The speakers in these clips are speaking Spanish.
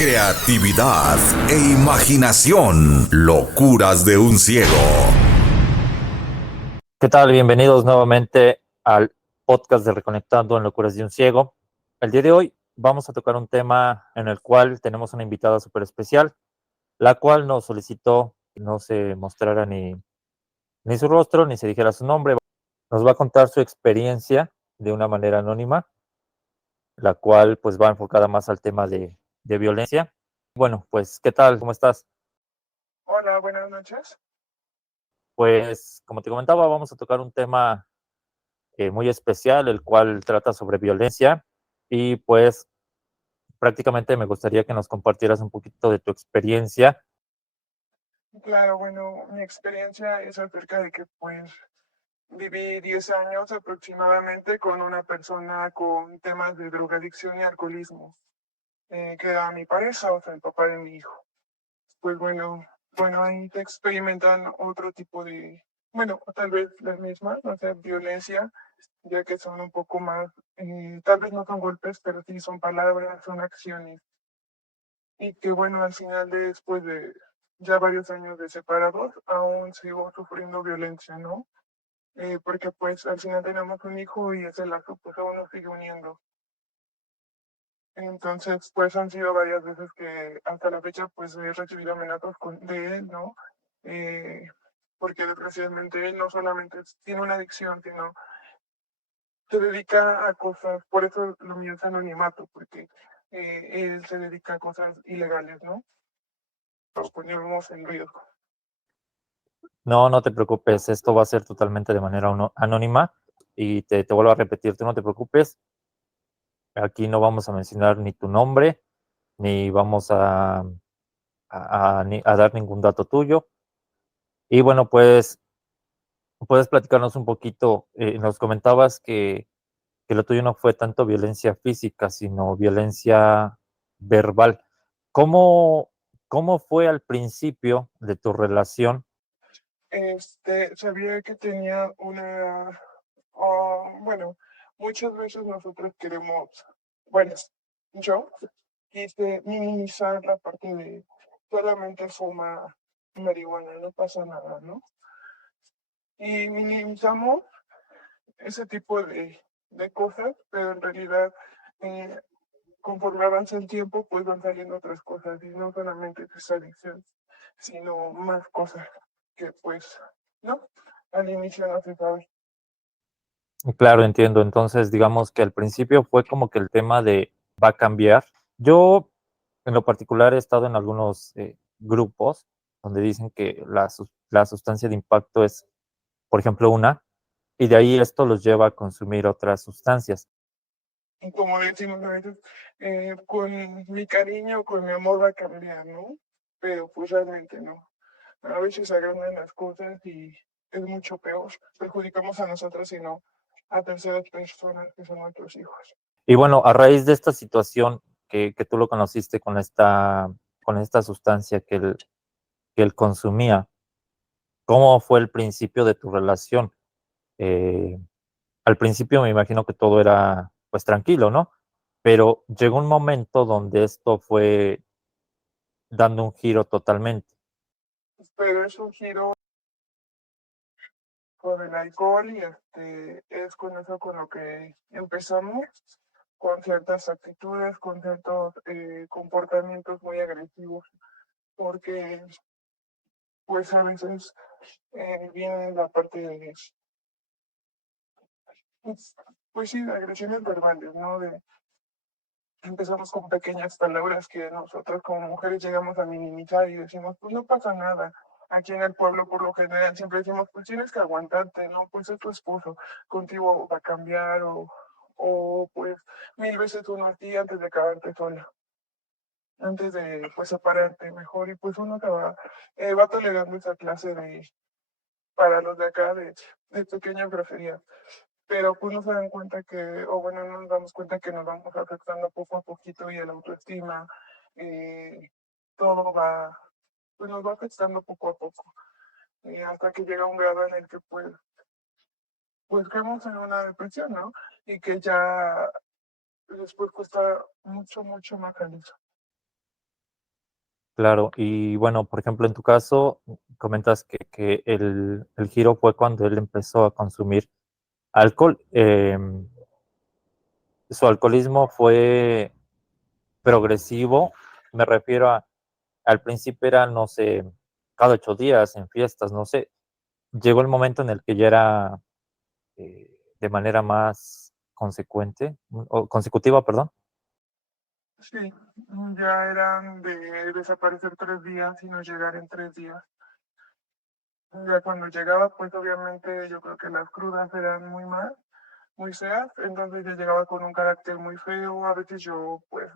Creatividad e imaginación. Locuras de un ciego. ¿Qué tal? Bienvenidos nuevamente al podcast de Reconectando en Locuras de un Ciego. El día de hoy vamos a tocar un tema en el cual tenemos una invitada súper especial, la cual nos solicitó que no se mostrara ni su rostro, ni se dijera su nombre. Nos va a contar su experiencia de una manera anónima, la cual pues va enfocada más al tema de violencia. Bueno, pues, ¿qué tal? ¿Cómo estás? Hola, buenas noches. Pues, como te comentaba, vamos a tocar un tema muy especial, el cual trata sobre violencia y pues prácticamente me gustaría que nos compartieras un poquito de tu experiencia. Claro, bueno, mi experiencia es acerca de que pues viví 10 años aproximadamente con una persona con temas de drogadicción y alcoholismo, que era mi pareja, o sea, el papá de mi hijo. Pues bueno, ahí te experimentan otro tipo de, bueno, tal vez las mismas, o sea, violencia, ya que son un poco más, tal vez no son golpes, pero sí son palabras, son acciones. Y que bueno, al final después de ya varios años de separados, aún sigo sufriendo violencia, ¿no? Porque pues al final tenemos un hijo y ese lazo pues aún nos sigue uniendo. Entonces pues han sido varias veces que hasta la fecha pues he recibido amenazas de él, ¿no? Eh, Porque desgraciadamente él no solamente tiene una adicción, sino se dedica a cosas, por eso lo mío es anonimato, porque él se dedica a cosas ilegales, ¿no? Los ponemos en riesgo. No, no te preocupes, esto va a ser totalmente de manera anónima y te vuelvo a repetir, tú no te preocupes, aquí no vamos a mencionar ni tu nombre, ni vamos a dar ningún dato tuyo. Y bueno, pues puedes platicarnos un poquito, nos comentabas que lo tuyo no fue tanto violencia física, sino violencia verbal. ¿Cómo, cómo fue al principio de tu relación? Sabía que tenía una, bueno, muchas veces nosotros queremos, bueno, yo quise minimizar la parte de solamente fuma marihuana, no pasa nada, ¿no? Y minimizamos ese tipo de cosas, pero en realidad, eh, conforme avanza el tiempo, pues van saliendo otras cosas, y no solamente es esa adicción, sino más cosas que pues, ¿no? Al inicio no se sabe. Claro, entiendo. Entonces, digamos que al principio fue como que el tema de va a cambiar. Yo, en lo particular, he estado en algunos grupos donde dicen que la sustancia de impacto es, por ejemplo, una, y de ahí esto los lleva a consumir otras sustancias. Y como decimos a veces, con mi cariño, con mi amor va a cambiar, ¿no? Pero pues realmente no. A veces se agrandan las cosas y es mucho peor. Perjudicamos a nosotros y no a terceras personas que son nuestros hijos. Y bueno, a raíz de esta situación que tú lo conociste con esta sustancia que él consumía, ¿cómo fue el principio de tu relación? Eh, Al principio me imagino que todo era pues tranquilo, ¿no? Pero llegó un momento donde esto fue dando un giro totalmente. Pero es un giro con el alcohol y es con eso con lo que empezamos, con ciertas actitudes, con ciertos comportamientos muy agresivos, porque pues a veces viene la parte de, pues, pues sí, de agresiones verbales, ¿no? Empezamos con pequeñas palabras que nosotros como mujeres llegamos a minimizar y decimos, pues no pasa nada. Aquí en el pueblo, por lo general, siempre decimos, pues tienes que aguantarte, ¿no? Pues es tu esposo, contigo va a cambiar o pues mil veces uno a ti antes de quedarte sola, antes de pues separarte mejor y pues uno va tolerando esa clase de, para los de acá, de pequeñas groserías. Pero pues no se dan cuenta que, o bueno, no nos damos cuenta que nos vamos afectando poco a poquito y el autoestima, eh, todo va, pues nos va afectando poco a poco, hasta que llega un grado en el que pues caemos en una depresión, ¿no? Y que ya después cuesta mucho, mucho más salir. Claro, y bueno, por ejemplo, en tu caso, comentas que el giro fue cuando él empezó a consumir alcohol. Su alcoholismo fue progresivo, me refiero a, al principio era, no sé, cada 8 días en fiestas, no sé. Llegó el momento en el que ya era de manera más consecuente, o consecutiva, perdón. Sí, ya eran de desaparecer 3 días y no llegar en 3 días. Ya cuando llegaba, pues obviamente yo creo que las crudas eran muy feas, entonces yo llegaba con un carácter muy feo, a veces yo pues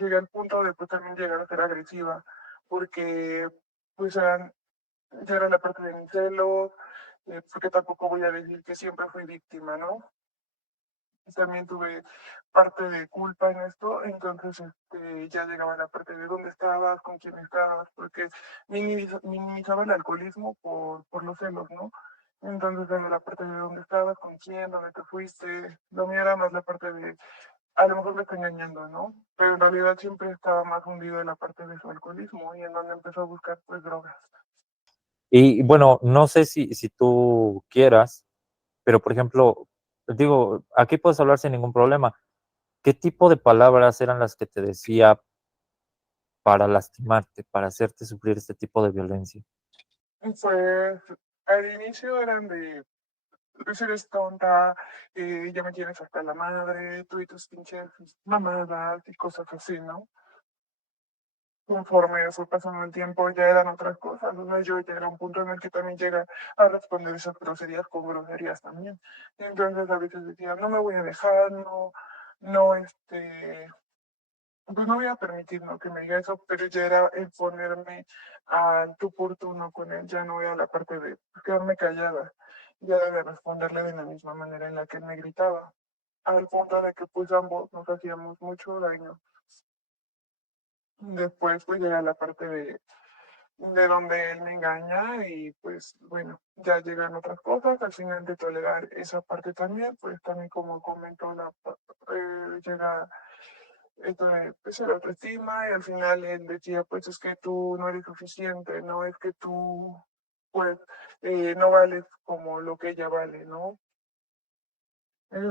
llegué al punto de pues también llegar a ser agresiva, porque pues ya era la parte de mis celos, porque tampoco voy a decir que siempre fui víctima, ¿no? También tuve parte de culpa en esto, entonces ya llegaba la parte de dónde estabas, con quién estabas, porque minimizaba el alcoholismo por los celos, ¿no? Entonces era la parte de dónde estabas, con quién, dónde te fuiste, lo mío era más la parte de, a lo mejor me está engañando, ¿no? Pero en realidad siempre estaba más hundido en la parte de su alcoholismo y en donde empezó a buscar pues drogas. Y bueno, no sé si tú quieras, pero por ejemplo, digo, aquí puedes hablar sin ningún problema. ¿Qué tipo de palabras eran las que te decía para lastimarte, para hacerte sufrir este tipo de violencia? Pues al inicio eran de pues eres tonta, ya me tienes hasta la madre, tú y tus pinches mamadas y cosas así, ¿no? Conforme fue pasando el tiempo ya eran otras cosas, ¿no? Yo ya era un punto en el que también llega a responder esas groserías con groserías también. Entonces a veces decía, no me voy a dejar, no, pues no voy a permitir, ¿no? Que me diga eso, pero ya era el ponerme al tú por tú, ¿no? Con él, ya no era la parte de quedarme callada, ya era de responderle de la misma manera en la que él me gritaba, al punto de que pues ambos nos hacíamos mucho daño. Después pues llega la parte de donde él me engaña y pues bueno, ya llegan otras cosas, al final de tolerar esa parte también, pues también como comentó, llega esto de pues, la autoestima y al final él decía pues es que tú no eres suficiente, no es que tú pues no vales como lo que ella vale, ¿no?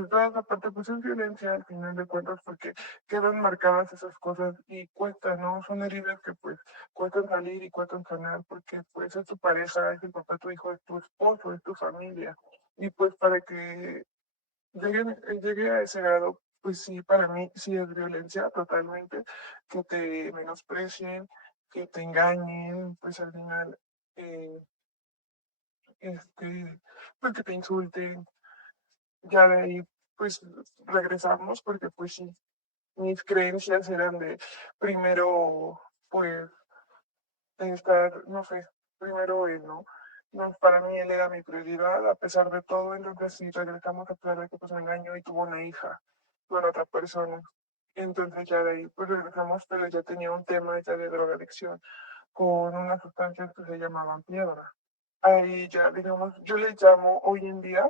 Toda esa parte pues es violencia al final de cuentas porque quedan marcadas esas cosas y cuesta, ¿no? Son heridas que pues cuestan salir y cuestan sanar porque pues es tu pareja, es el papá, tu hijo, es tu esposo, es tu familia. Y pues para que llegue a ese grado, pues sí, para mí sí es violencia totalmente, que te menosprecien, que te engañen, pues al final, eh, pues que te insulten, ya de ahí pues regresamos porque pues sí, mis creencias eran de primero pues de estar, no sé, primero él, ¿no? No, para mí él era mi prioridad a pesar de todo, entonces sí regresamos a pesar de que pues me engañó y tuvo una hija con otra persona. Entonces ya de ahí pues regresamos, pero ya tenía un tema ya de drogadicción con unas sustancias que se llamaban piedra. Ahí ya, digamos, yo le llamo hoy en día,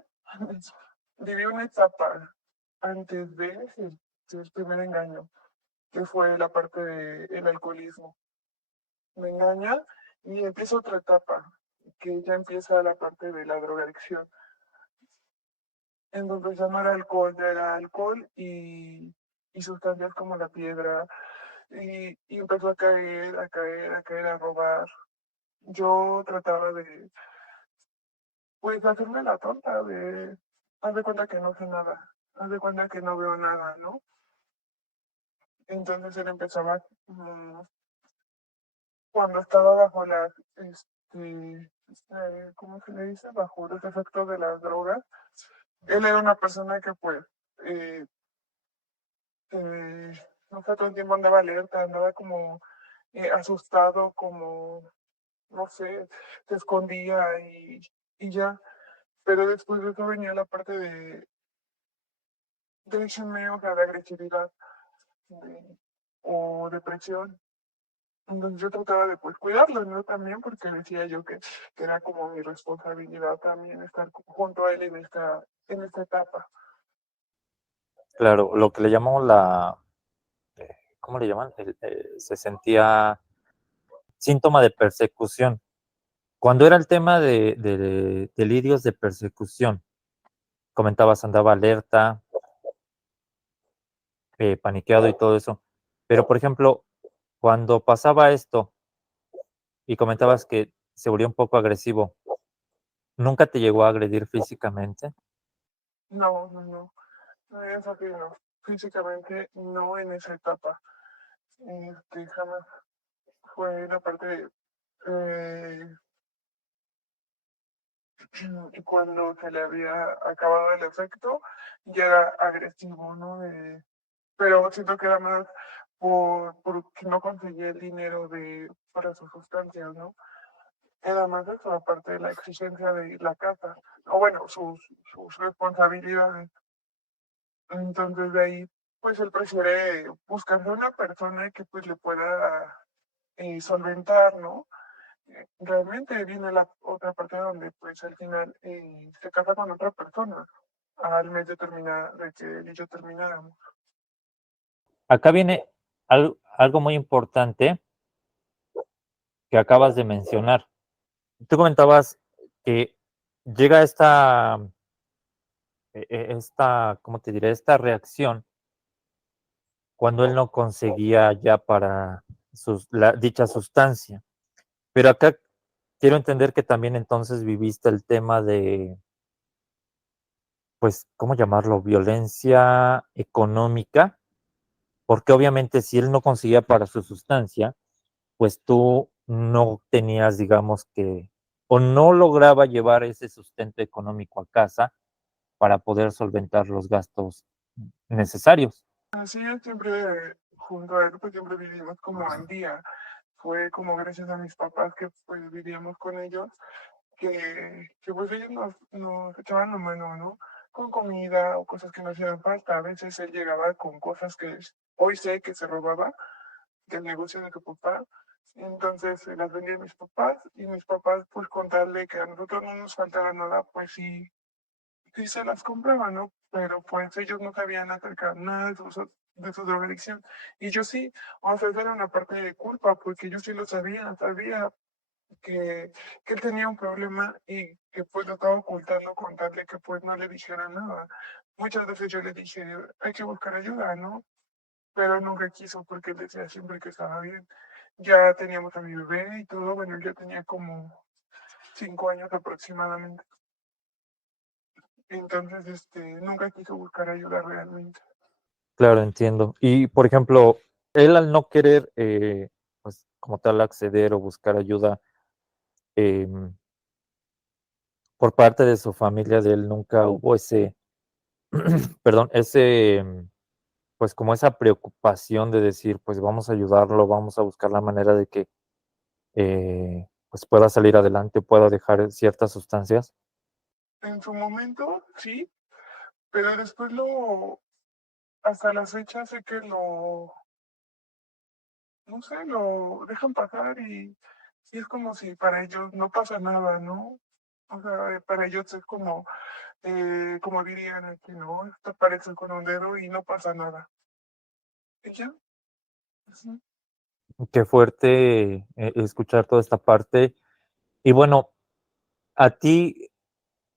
viví una etapa antes del primer engaño, que fue la parte del alcoholismo. Me engaña y empieza otra etapa, que ya empieza la parte de la drogadicción. Entonces ya no era alcohol, ya era alcohol y sustancias como la piedra. Y empezó a caer, a caer, a caer, a robar. Yo trataba de, pues, hacerme la tonta, haz de cuenta que no sé nada, haz de cuenta que no veo nada, ¿no? Entonces él empezaba, cuando estaba bajo ¿cómo se le dice? Bajo los efectos de las drogas. Él era una persona que, pues, eh, no sé, todo el tiempo andaba alerta, andaba como asustado, como, no sé, se escondía y ya. Pero después de eso venía la parte de HME, o sea, de agresividad o depresión. Entonces yo trataba de pues cuidarlo, ¿no? También porque decía yo que era como mi responsabilidad también estar junto a él en esta etapa. Claro, lo que le llamamos la, ¿cómo le llaman? Se sentía síntoma de persecución. Cuando era el tema de delirios de persecución, comentabas, andaba alerta, paniqueado y todo eso. Pero, por ejemplo, cuando pasaba esto y comentabas que se volvió un poco agresivo, ¿nunca te llegó a agredir físicamente? No, no, no. No, eso que no. Físicamente no en esa etapa. Jamás fue la parte de cuando se le había acabado el efecto, ya era agresivo, ¿no? Pero siento que era más porque no conseguía el dinero para sus sustancias, ¿no? Era más eso, aparte de la exigencia de la casa, o bueno, sus responsabilidades. Entonces de ahí, pues él prefiere buscarse una persona que pues le pueda solventar, ¿no? Realmente viene la otra parte donde pues al final se casa con otra persona al mes de que él y yo termináramos. Acá viene algo muy importante que acabas de mencionar. Tú comentabas que llega ¿cómo te diré? Esta reacción cuando él no conseguía ya para dicha sustancia. Pero acá quiero entender que también entonces viviste el tema de, pues, ¿cómo llamarlo? Violencia económica, porque obviamente si él no conseguía para su sustancia, pues tú no tenías, digamos que, o no lograba llevar ese sustento económico a casa para poder solventar los gastos necesarios. Así es, siempre junto a él, pues siempre vivimos como al día. Fue como gracias a mis papás que pues vivíamos con ellos, que pues ellos nos echaban la mano, ¿no? Con comida o cosas que nos hacían falta. A veces él llegaba con cosas que hoy sé que se robaba del negocio de tu papá. Entonces se las vendía a mis papás y mis papás, pues contarle que a nosotros no nos faltaba nada, pues sí se las compraban, ¿no? Pero pues ellos no sabían acerca nada de su drogadicción. Y yo sí, o sea, esa era una parte de culpa, porque yo sí lo sabía que él tenía un problema y que pues lo estaba ocultando con tal de que pues no le dijera nada. Muchas veces yo le dije, hay que buscar ayuda, ¿no? Pero él nunca quiso porque él decía siempre que estaba bien. Ya teníamos a mi bebé y todo, bueno, yo tenía como 5 años aproximadamente. Entonces, nunca quiso buscar ayuda realmente. Claro, entiendo. Y, por ejemplo, él al no querer, pues, como tal, acceder o buscar ayuda, em, por parte de su familia, de él nunca hubo ese, perdón, pues, como esa preocupación de decir, pues, vamos a ayudarlo, vamos a buscar la manera de que, pues, pueda salir adelante, pueda dejar ciertas sustancias. En su momento, sí, pero después hasta la fecha sé que no sé, lo dejan pasar y es como si para ellos no pasa nada, ¿no? O sea, para ellos es como dirían aquí, ¿no? Te aparece con un dedo y no pasa nada. ¿Y ya? Ujú. Qué fuerte, escuchar toda esta parte. Y bueno, a ti,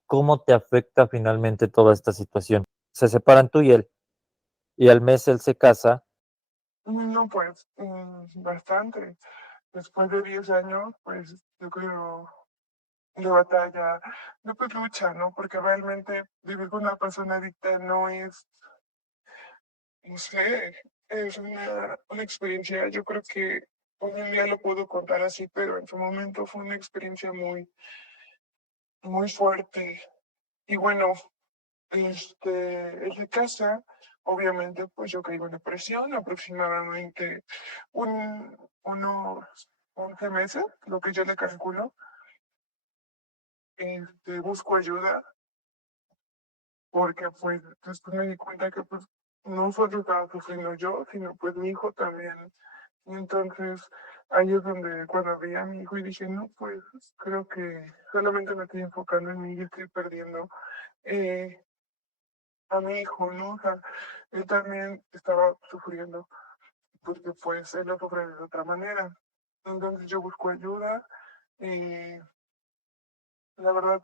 ¿cómo te afecta finalmente toda esta situación? Se separan tú y él, y al mes él se casa. No, pues, bastante. Después de 10 años, pues yo creo de batalla, no pues lucha, ¿no? Porque realmente vivir con una persona adicta no es, no sé, es una experiencia, yo creo que hoy en día lo puedo contar así, pero en su momento fue una experiencia muy, muy fuerte. Y bueno, él se casa, obviamente, pues yo caigo en depresión, aproximadamente unos 11 meses, lo que yo le calculo. Busco ayuda porque pues después me di cuenta que pues no solo estaba sufriendo yo, sino pues mi hijo también. Y entonces ahí es donde cuando vi a mi hijo y dije, no, pues creo que solamente me estoy enfocando en mí y estoy perdiendo eh, a mi hijo, ¿no? O sea, él también estaba sufriendo porque pues él lo sufre de otra manera. Entonces yo busco ayuda y la verdad,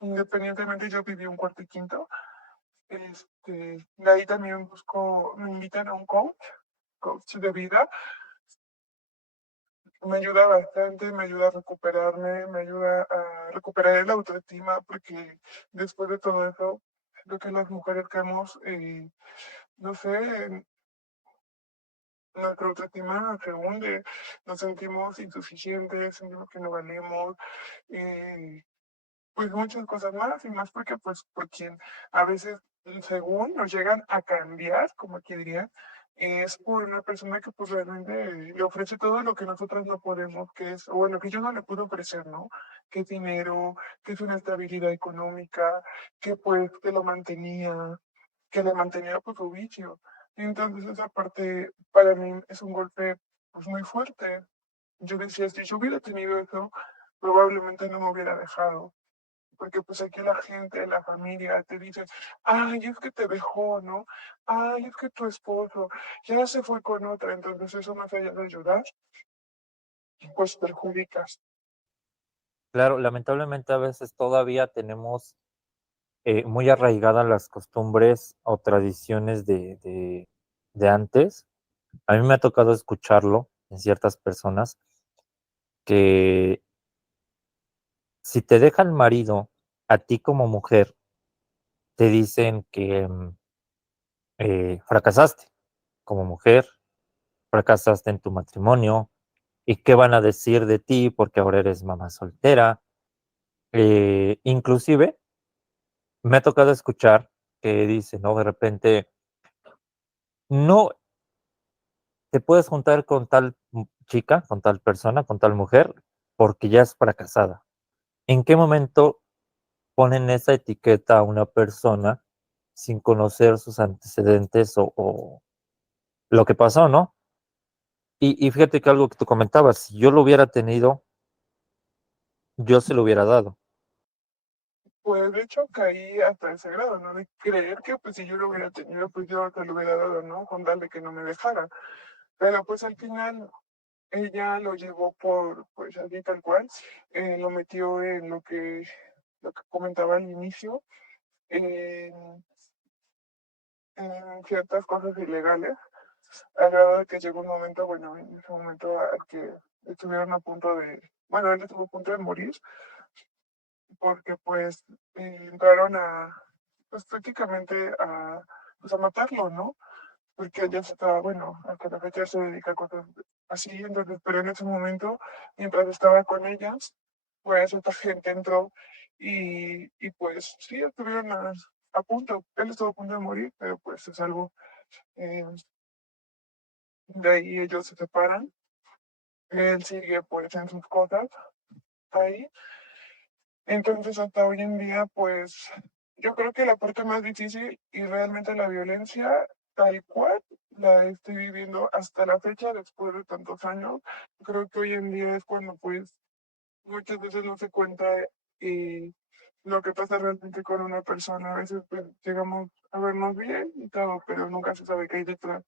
independientemente yo viví un cuarto y quinto, de ahí también me invitan a un coach de vida. Me ayuda bastante, me ayuda a recuperarme, me ayuda a recuperar el autoestima, porque después de todo eso, lo que las mujeres que hemos, no sé, nuestra autoestima se hunde, nos sentimos insuficientes, sentimos que no valemos, eh, pues muchas cosas más, y más porque, pues, por quien a veces, según nos llegan a cambiar, como aquí dirían, es por una persona que pues realmente le ofrece todo lo que nosotras no podemos, que es, o bueno, que yo no le puedo ofrecer, ¿no? Que es dinero, que es una estabilidad económica, que pues que lo mantenía, que le mantenía pues su vicio. Entonces esa parte para mí es un golpe pues muy fuerte. Yo decía, si yo hubiera tenido eso, probablemente no me hubiera dejado, porque pues aquí la gente, la familia te dice, ay, es que te dejó, ¿no? Ay, es que tu esposo ya se fue con otra, entonces eso más allá de ayudar, pues perjudicas. Claro, lamentablemente a veces todavía tenemos muy arraigadas las costumbres o tradiciones de antes. A mí me ha tocado escucharlo en ciertas personas que si te deja el marido, a ti como mujer, te dicen que fracasaste como mujer, fracasaste en tu matrimonio, y qué van a decir de ti porque ahora eres mamá soltera. Inclusive me ha tocado escuchar que dice, ¿no? De repente, no te puedes juntar con tal chica, con tal persona, con tal mujer, porque ya es fracasada. ¿En qué momento ponen esa etiqueta a una persona sin conocer sus antecedentes o lo que pasó, ¿no? Y fíjate que algo que tú comentabas, si yo lo hubiera tenido, yo se lo hubiera dado. Pues de hecho caí hasta ese grado, ¿no? De creer que pues si yo lo hubiera tenido, pues yo te lo hubiera dado, ¿no? Con tal de que no me dejara. Pero pues al final ella lo llevó pues así tal cual, lo metió en lo que comentaba al inicio, en, en ciertas cosas ilegales, al grado de que llegó un momento, bueno, en ese momento al que estuvieron a punto bueno, él estuvo a punto de morir, porque pues entraron pues prácticamente pues a matarlo, ¿no? Porque ella se estaba, bueno, hasta la fecha se dedica a cosas así, entonces, pero en ese momento, mientras estaba con ellas, pues otra gente entró y pues sí, estuvieron a punto, él estuvo a punto de morir, pero pues es algo, eh, de ahí ellos se separan, él sigue pues en sus cosas ahí, entonces hasta hoy en día pues yo creo que la parte más difícil y realmente la violencia tal cual la estoy viviendo hasta la fecha después de tantos años. Creo que hoy en día es cuando pues muchas veces no se cuenta lo que pasa realmente con una persona. A veces pues llegamos a vernos bien y todo, pero nunca se sabe qué hay detrás.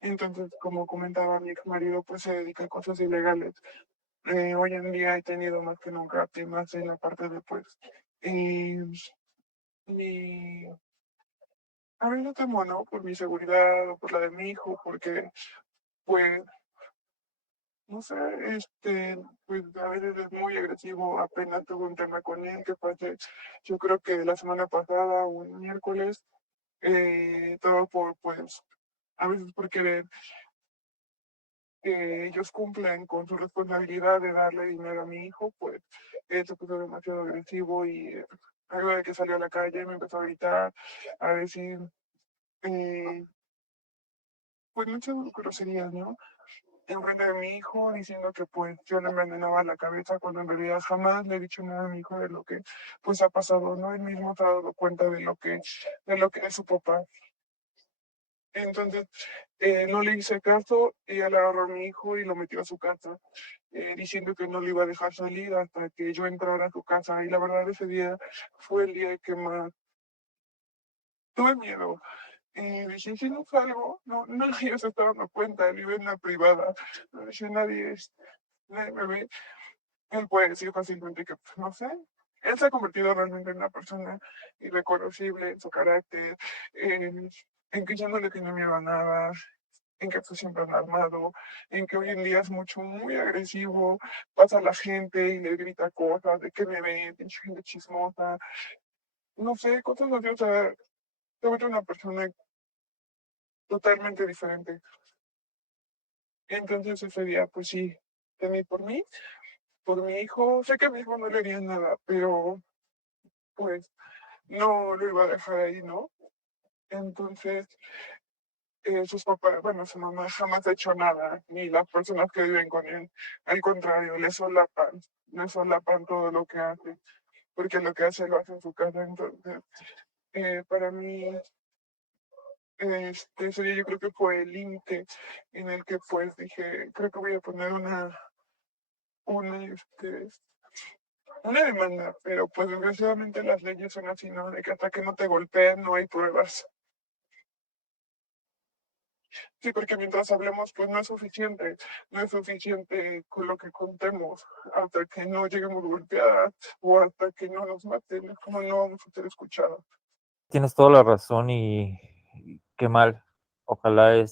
Entonces, como comentaba mi ex marido, pues se dedica a cosas ilegales. Hoy en día he tenido más que nunca temas en la parte de pues eh, mi a veces temo, ¿no? Por mi seguridad o por la de mi hijo, porque pues no sé, pues a veces es muy agresivo. Apenas tuve un tema con él que fue yo creo que la semana pasada o el miércoles, todo por, pues, a veces por querer que ellos cumplan con su responsabilidad de darle dinero a mi hijo, pues él se puso demasiado agresivo y algo de que salió a la calle me empezó a gritar, a decir, eh, pues muchas groserías, ¿no? Enfrente de mi hijo, diciendo que pues yo le envenenaba la cabeza cuando en realidad jamás le he dicho nada a mi hijo de lo que pues ha pasado, ¿no? Él mismo se ha dado cuenta de lo que es su papá. Entonces, no le hice caso y él agarró a mi hijo y lo metió a su casa, diciendo que no le iba a dejar salir hasta que yo entrara a su casa. Y la verdad ese día fue el día que más tuve miedo. Y dije, si no salgo, no, ellos se estaban dando cuenta, él vive en la privada. No dije, nadie me ve. Él puede decir fácilmente que, pues, no sé. Él se ha convertido realmente en una persona irreconocible en su carácter, en que ya no le tiene miedo a nada, en que está siempre armado, en que hoy en día es muy agresivo, pasa a la gente y le grita cosas de que me ve, pinche gente chismosa, no sé, cosas así, o sea, se vuelve una persona totalmente diferente. Entonces ese día, pues sí, temí por mi hijo, sé que a mi hijo no le haría nada, pero pues no lo iba a dejar ahí, ¿no? Entonces, sus papás, bueno, su mamá jamás ha hecho nada, ni las personas que viven con él. Al contrario, le solapan todo lo que hace, porque lo que hace lo hace en su casa. Entonces, para mí, ese día yo creo que fue el límite en el que pues dije, creo que voy a poner una, una demanda, pero pues desgraciadamente las leyes son así, ¿no? De que hasta que no te golpean no hay pruebas. Sí, porque mientras hablemos, pues no es suficiente con lo que contemos, hasta que no lleguemos golpeadas o hasta que no nos maten, es como no vamos a ser escuchados. Tienes toda la razón y qué mal. Ojalá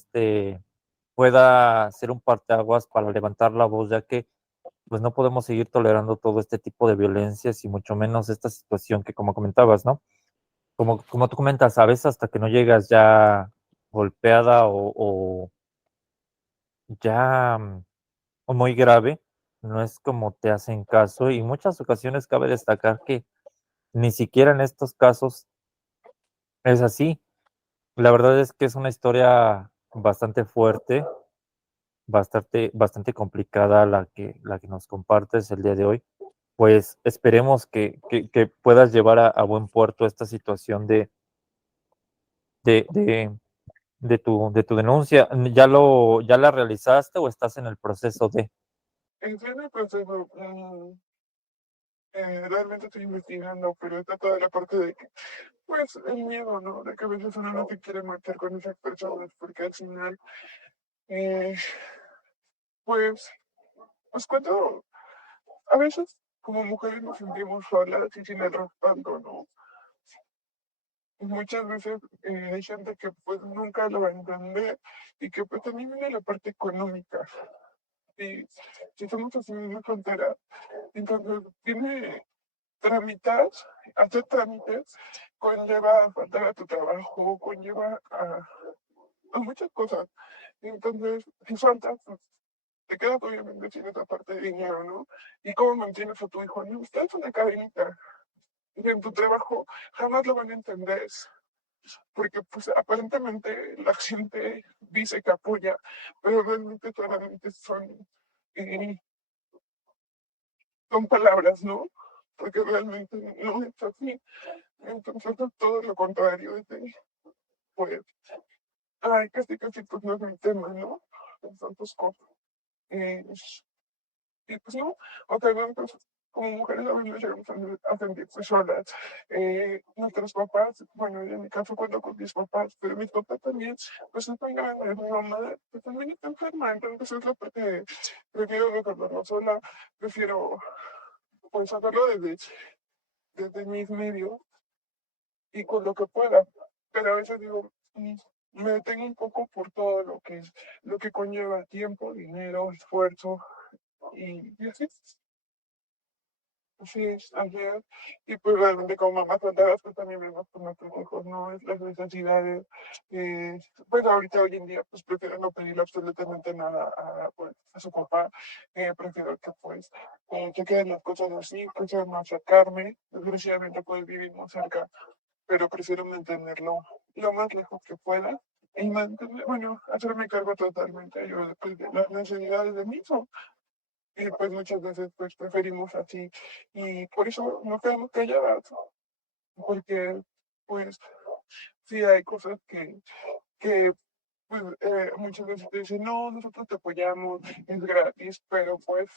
pueda ser un parteaguas para levantar la voz, ya que pues no podemos seguir tolerando todo este tipo de violencias y mucho menos esta situación que como comentabas, ¿no? Como tú comentas, a veces hasta que no llegas ya golpeada o ya o muy grave, no es como te hacen caso y en muchas ocasiones cabe destacar que ni siquiera en estos casos es así. La verdad es que es una historia bastante fuerte, bastante complicada la que nos compartes el día de hoy. Pues esperemos que puedas llevar a buen puerto esta situación de, de, de tu denuncia. ¿Ya la realizaste o estás en el proceso de? En fin, el proceso, realmente estoy investigando, pero está toda la parte de que, pues, el miedo, ¿no? De que a veces uno no se quiere marchar con esas personas, porque al final, eh, pues, pues cuando a veces como mujeres nos sentimos solas y sin el respaldo, ¿no? Muchas veces hay gente que pues nunca lo va a entender y que pues también viene la parte económica. Y si somos así de frontera, entonces tiene tramitar, hacer trámites, conlleva faltar a tu trabajo, conlleva a muchas cosas. Entonces, si faltas, pues, te quedas obviamente sin esa parte de dinero, ¿no? ¿Y cómo mantienes a tu hijo? No, usted es una cadenita. Y en tu trabajo jamás lo van a entender porque pues aparentemente la gente dice que apoya, pero realmente claramente eh, son palabras, ¿no? Porque realmente no es así. Entonces es todo lo contrario, pues, ay, casi pues no es mi tema, ¿no? En tantas cosas. Eh, Y pues no, o sea, nosotros como mujeres a veces nos llegamos a sentirse solas. Nuestros papás, bueno, en mi caso cuento con mis papás, pero mis papás también, pues están grandes, mi mamá pues, también está enferma, entonces es lo que prefiero resolverlo sola, prefiero pues hacerlo desde mis medios y con lo que pueda. Pero a veces digo, me detengo un poco por todo lo que conlleva tiempo, dinero, esfuerzo y así. Sí, así es. Y pues realmente como mamás solteras pues también vemos por nuestros hijos, ¿no? Es las necesidades. Pues ahorita hoy en día pues prefiero no pedirle absolutamente nada pues, a su papá. Prefiero que pues se queden las cosas así, prefiero no acercarme. Desgraciadamente pues vivimos cerca, pero prefiero mantenerlo lo más lejos que pueda. Y mantener, bueno, hacerme cargo totalmente yo pues, de las necesidades de mi hijo. Y pues muchas veces pues preferimos así y por eso nos quedamos calladas, porque pues sí hay cosas que pues muchas veces te dicen, no, nosotros te apoyamos, es gratis, pero pues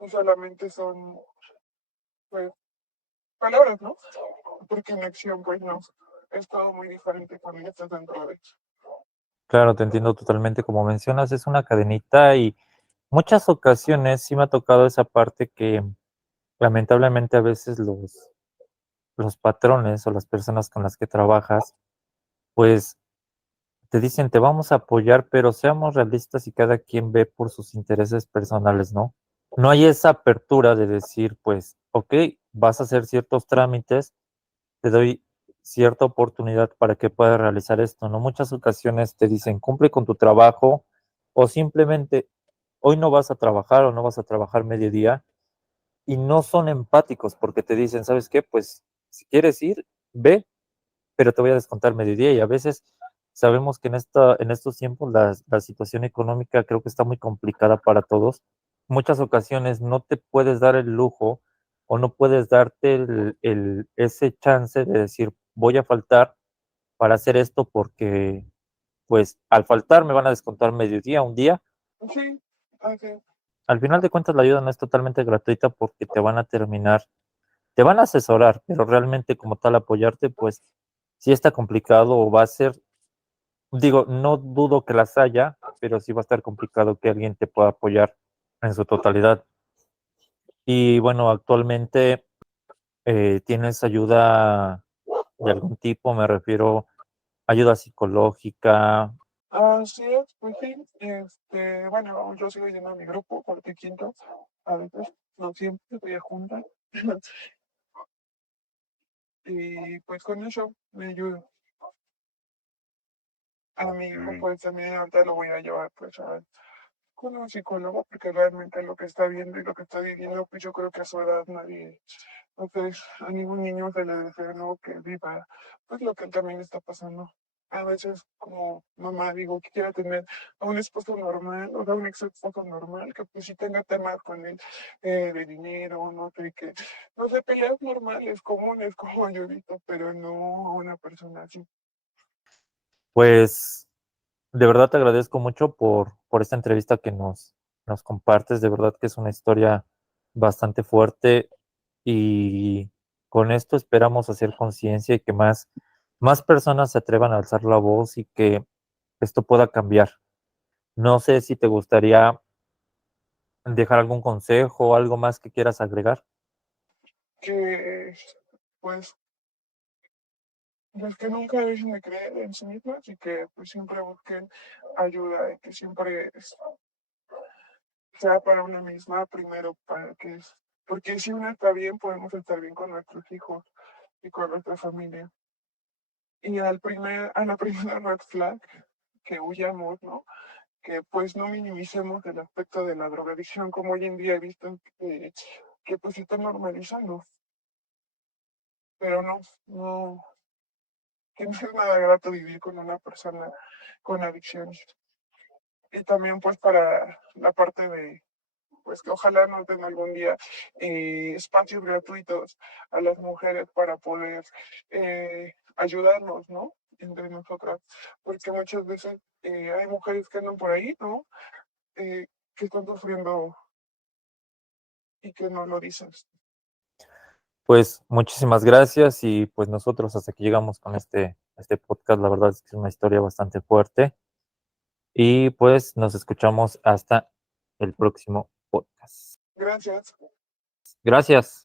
no solamente son pues palabras, ¿no? Porque en acción pues no. es todo muy diferente cuando ya estás dentro de eso. Claro, te entiendo totalmente. Como mencionas, es una cadenita y muchas ocasiones sí me ha tocado esa parte que lamentablemente a veces los patrones o las personas con las que trabajas, pues te dicen, te vamos a apoyar, pero seamos realistas y cada quien ve por sus intereses personales, ¿no? No hay esa apertura de decir, pues, ok, vas a hacer ciertos trámites, te doy cierta oportunidad para que puedas realizar esto, ¿no? Muchas ocasiones te dicen, cumple con tu trabajo o simplemente hoy no vas a trabajar o no vas a trabajar mediodía y no son empáticos porque te dicen, ¿sabes qué? Pues si quieres ir, ve, pero te voy a descontar mediodía y a veces sabemos que en estos tiempos la situación económica creo que está muy complicada para todos. Muchas ocasiones no te puedes dar el lujo o no puedes darte ese chance de decir voy a faltar para hacer esto porque pues al faltar me van a descontar mediodía, un día. Sí, así. Al final de cuentas la ayuda no es totalmente gratuita porque te van a asesorar, pero realmente como tal apoyarte pues sí está complicado o va a ser. Digo, no dudo que las haya, pero sí va a estar complicado que alguien te pueda apoyar en su totalidad. Y bueno, actualmente tienes ayuda de algún tipo, me refiero ayuda psicológica. Así es, pues sí, bueno, yo sigo yendo a mi grupo, cuarto y quinto, a veces, no siempre, voy a juntar, y pues con eso me ayudo. A mi hijo, pues también ahorita lo voy a llevar, pues, con un psicólogo, porque realmente lo que está viendo y lo que está viviendo, pues yo creo que a su edad nadie, entonces a ningún niño se le desea, ¿no? Que viva, pues lo que él también está pasando. A veces como mamá digo que quiera tener a un esposo normal, o sea, un ex esposo normal, que pues sí tenga temas con él de dinero, no sé, que, no sé, peleas normales, comunes, como yo he visto, pero no a una persona así. Pues de verdad te agradezco mucho por esta entrevista que nos compartes. De verdad que es una historia bastante fuerte y con esto esperamos hacer conciencia y que más personas se atrevan a alzar la voz y que esto pueda cambiar. No sé si te gustaría dejar algún consejo o algo más que quieras agregar. Que pues que nunca dejen de creer en sí mismas y que pues siempre busquen ayuda y que siempre sea para una misma primero, porque si una está bien, podemos estar bien con nuestros hijos y con nuestra familia. Y a la primera red flag, que huyamos, ¿no? Que pues no minimicemos el aspecto de la drogadicción, como hoy en día he visto que pues se está normalizando, pero no, que no es nada grato vivir con una persona con adicciones. Y también pues para la parte de, pues que ojalá nos den algún día espacios gratuitos a las mujeres para poder ayudarnos, ¿no? Entre nosotras, porque muchas veces hay mujeres que andan por ahí, ¿no? Eh, que están sufriendo y que no lo dicen. Pues muchísimas gracias y pues nosotros hasta aquí llegamos con este podcast. La verdad es que es una historia bastante fuerte y pues nos escuchamos hasta el próximo podcast. Gracias. Gracias.